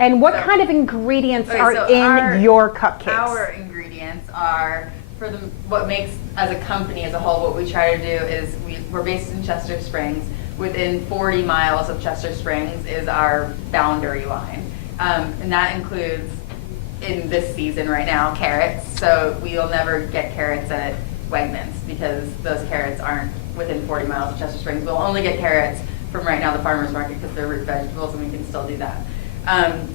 And what kind of ingredients are in your cupcakes? Our ingredients are, what makes, as a company as a whole, what we try to do is we're based in Chester Springs. Within 40 miles of Chester Springs is our boundary line. And that includes, in this season right now, carrots. So we'll never get carrots at Wegmans because those carrots aren't within 40 miles of Chester Springs. We'll only get carrots from right now the farmer's market because they're root vegetables and we can still do that.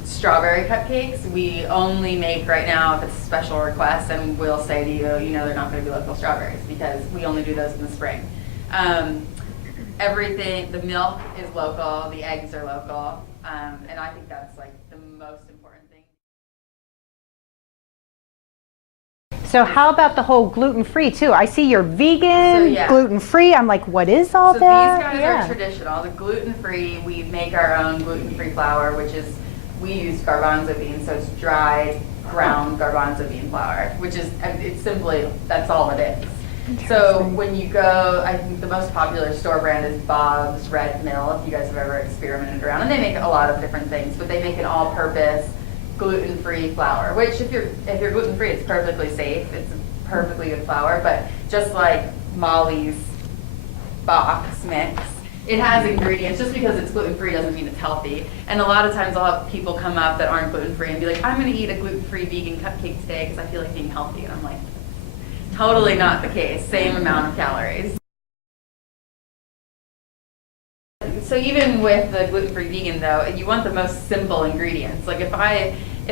Strawberry cupcakes, we only make right now if it's a special request, and we'll say to you, you know they're not going to be local strawberries because we only do those in the spring. Everything, the milk is local, the eggs are local, and I think that's like the most important thing. So how about the whole gluten-free too? I see you're vegan, gluten-free. I'm like, what is all that? So these guys are traditional. The gluten-free, we make our own gluten-free flour, which is, we use garbanzo beans, so it's dried, ground garbanzo bean flour, which is, it's simply, that's all it is. So when you go, I think the most popular store brand is Bob's Red Mill, if you guys have ever experimented around. And they make a lot of different things, but they make an all-purpose gluten-free flour, which if you're gluten-free, it's perfectly safe. It's a perfectly good flour, but just like Molly's box mix, it has ingredients. Just because it's gluten-free doesn't mean it's healthy. And a lot of times I'll have people come up that aren't gluten-free and be like, I'm gonna eat a gluten-free vegan cupcake today because I feel like being healthy. And I'm like, totally not the case. Same amount of calories. So even with the gluten-free vegan though, you want the most simple ingredients. Like if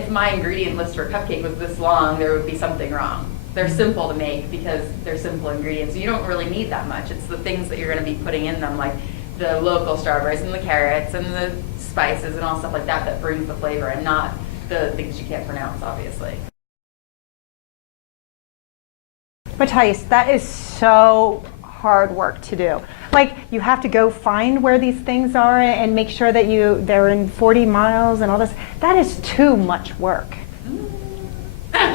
my ingredient list for a cupcake was this long, there would be something wrong. They're simple to make because they're simple ingredients. You don't really need that much. It's the things that you're going to be putting in them, like the local strawberries and the carrots and the spices and all stuff like that that brings the flavor, and not the things you can't pronounce, obviously. But Thais, that is so hard work to do. Like, you have to go find where these things are and make sure that they're in 40 miles and all this. That is too much work.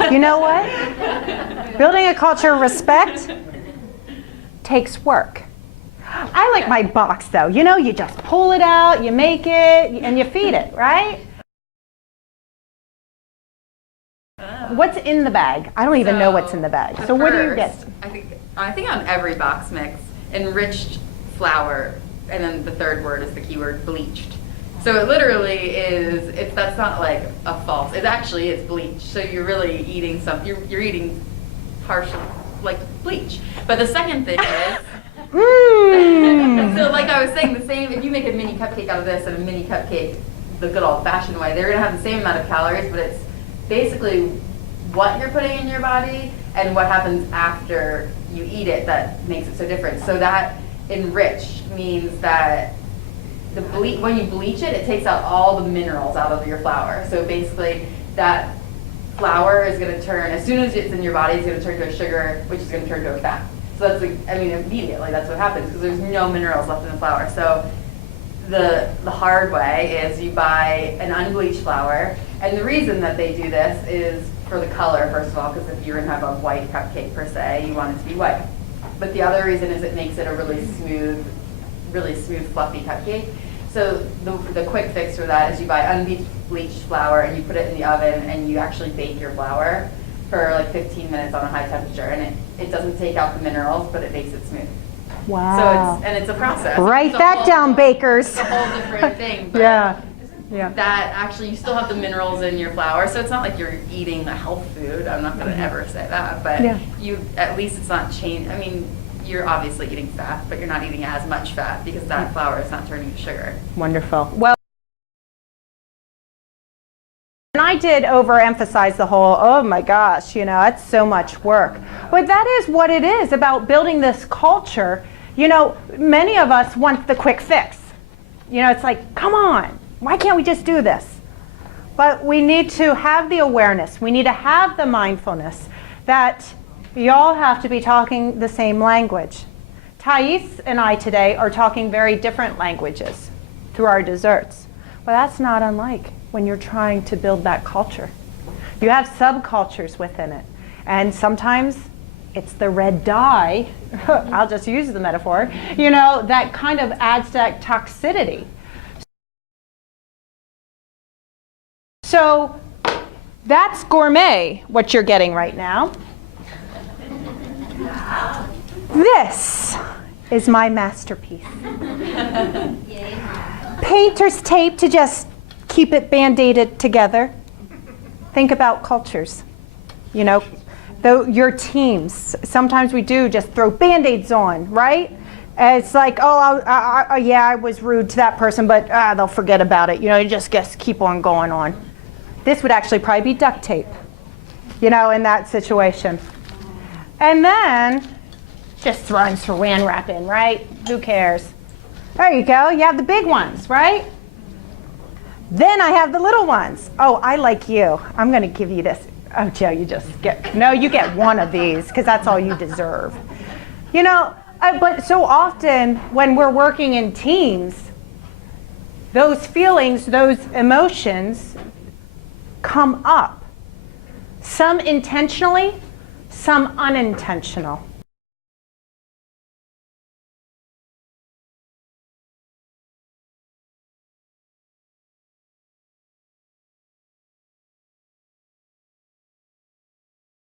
You know what? Building a culture of respect takes work. I like my box though. You know, you just pull it out, you make it, and you feed it, right? What's in the bag? I don't even know what's in the bag. So what do you get? I think on every box mix, enriched flour, and then the third word is the keyword bleached. So it literally is, that's not like a false, it actually is bleach. So you're really eating you're eating partial, like bleach. But the second thing is, so like I was saying, the same, if you make a mini cupcake out of this and a mini cupcake the good old fashioned way, they're gonna have the same amount of calories, but it's basically what you're putting in your body and what happens after you eat it that makes it so different. So that enriched means that when you bleach it, it takes out all the minerals out of your flour. So basically that flour is going to turn, as soon as it's in your body, it's going to turn to a sugar, which is going to turn to a fat. So that's, immediately that's what happens because there's no minerals left in the flour. So the hard way is you buy an unbleached flour, and the reason that they do this is for the color, first of all, because if you're going to have a white cupcake per se, you want it to be white. But the other reason is it makes it a really smooth, fluffy cupcake. So the quick fix for that is you buy unbleached flour and you put it in the oven and you actually bake your flour for like 15 minutes on a high temperature, and it doesn't take out the minerals, but it makes it smooth. Wow. So it's a process. Write that down, bakers. It's a whole different thing. But yeah. That actually, you still have the minerals in your flour, so it's not like you're eating a health food. I'm not going to ever say that, but at least it's not changed. I mean, you're obviously eating fat, but you're not eating as much fat because that flour is not turning to sugar. Wonderful. Well, and I did overemphasize the whole, oh my gosh, that's so much work. But that is what it is about building this culture. Many of us want the quick fix. It's like, come on, why can't we just do this? But we need to have the awareness. We need to have the mindfulness that we all have to be talking the same language. Thais and I today are talking very different languages through our desserts. But that's not unlike when you're trying to build that culture. You have subcultures within it. And sometimes it's the red dye, I'll just use the metaphor, that kind of adds that toxicity. So that's gourmet, what you're getting right now. This is my masterpiece. Painter's tape to just keep it band-aided together. Think about cultures. You know, your teams. Sometimes we do just throw band-aids on, right? It's like, oh, yeah, I was rude to that person, but they'll forget about it. You know, you just keep on going on. This would actually probably be duct tape, you know, in that situation. And then just throwing saran wrap in, right? Who cares? There you go. You have the big ones, right? Then I have the little ones. Oh, I like you. I'm going to give you this. Oh, Joe, you get one of these because that's all you deserve. You know, but so often when we're working in teams, those feelings, those emotions come up. Some intentionally, some unintentional.